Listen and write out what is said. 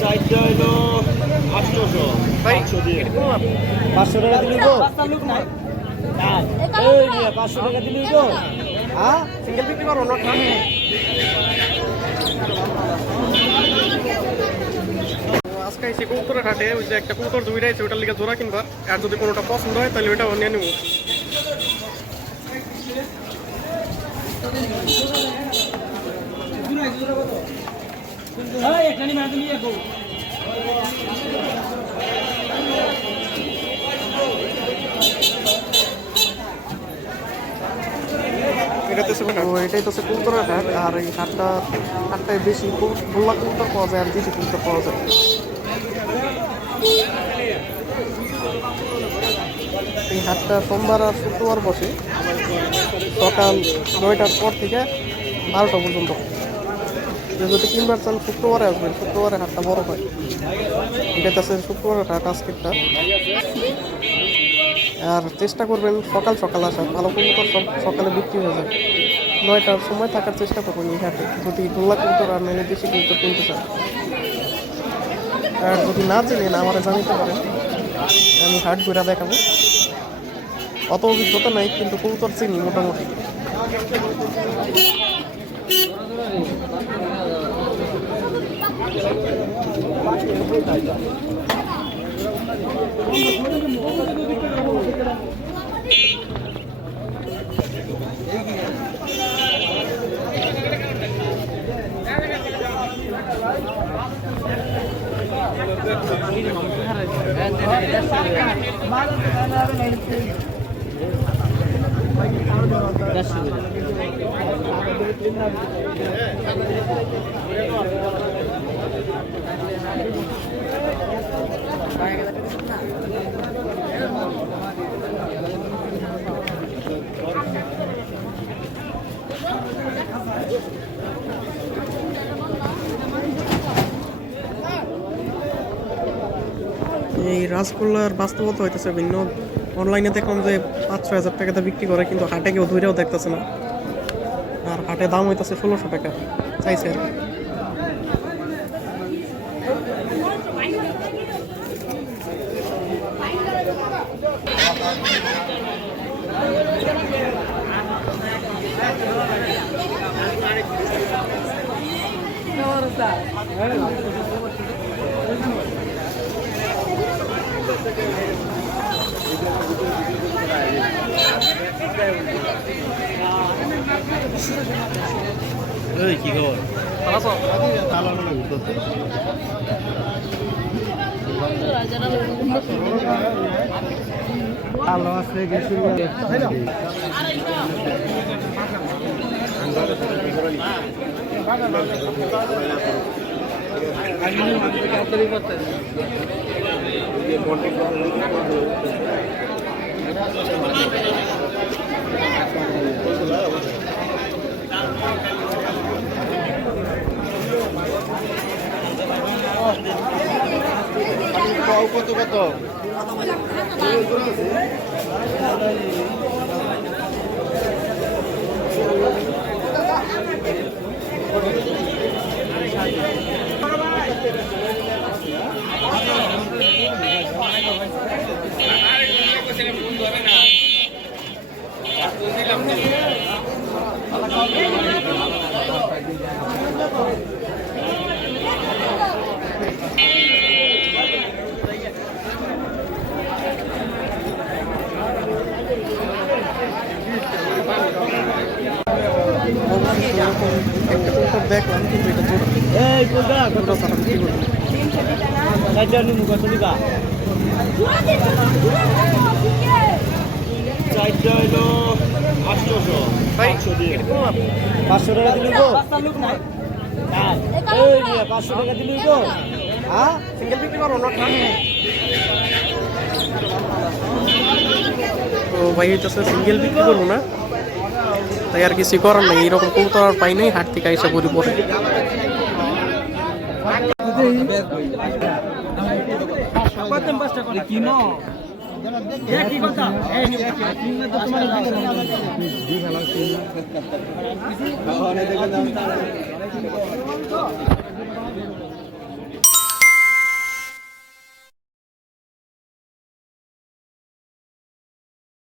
চারটা হইল আটশোশো পাঁচশো দিয়ে। পাঁচশো টাকা দিলি তো? পাঁচশো টাকা দিলি তো? হ্যাঁ? সিঙ্গেল বিক্রি করো না আজকে এসে কৌতরা ঘাটে ওই যে একটা কৌতর জমি রয়েছে ওটার লিগে জোড়া কিনবা। আর যদি কোনোটা পছন্দ হয় তাহলে ওটাও নিয়ে নেব। তো এটাই তো সে কৌতরা ঘাট আর এই ঘাটটা ঘাটটায় বেশি গোল্লা কৌতর পাওয়া যায় আর বেশি কৌতর পাওয়া যায়। এই হাটটা সোমবার আর শুক্রবার বসে। সকাল নয়টার পর থেকে বারোটা পর্যন্ত। যদি কিনবার চান, শুক্রবারে আসবেন। শুক্রবারে হাটটা বড় হয়। এটা আছে শুক্রবারের হাট, আজকেরটা। আর চেষ্টা করবেন সকাল সকাল আসার ভালো কবুতর সব সকালে বিক্রি হয়ে যায় নয়টার সময় থাকার চেষ্টা করবেন এই হাটে। যদি গোল্লা কবুতর আর নাহলে দেশি কবুতর কিনতে চান। আর যদি না চেনেন, আমার জানিতে পারেন। আমি হাট ঘুরা দেখাবো। অত অভিজ্ঞতা নাই, কিন্তু কবুতর চিনি মোটামুটি। That's true. এই রাসগোল্লার বাস্তবতা হইতেছে ভিন্ন। অনলাইনে দেখলাম যে পাঁচ ছয় হাজার টাকাতে বিক্রি করে, কিন্তু হাটে কেউ ধৈরেও দেখতেছে না। আর হাটে দাম হইতেছে ষোলোশো টাকা চাইছে আর কি। এই কি খবর? ভালো আছে গেছি কত কত? অবশেষে এরকম একটা কবুতর দেখলাম কিন্তু এটা জোড়া। এই কোনটা জোড়া ছাড়া বিক্রি করবে? চারটা নিমু কত দিবা চারটা হইল আটশোশো পাঁচশো টাকা দিলি নিয়ে পাঁচশো টাকা দিলি তো হ্যাঁ? সিঙ্গেল বিক্রি করো না তো ভাই হইতেছে সিঙ্গেল বিক্রি করব না। তাই আর কিছু করার নেই, এইরকম কবুতর আর পাই নাই, হাট থেকে এসে পরি পরে।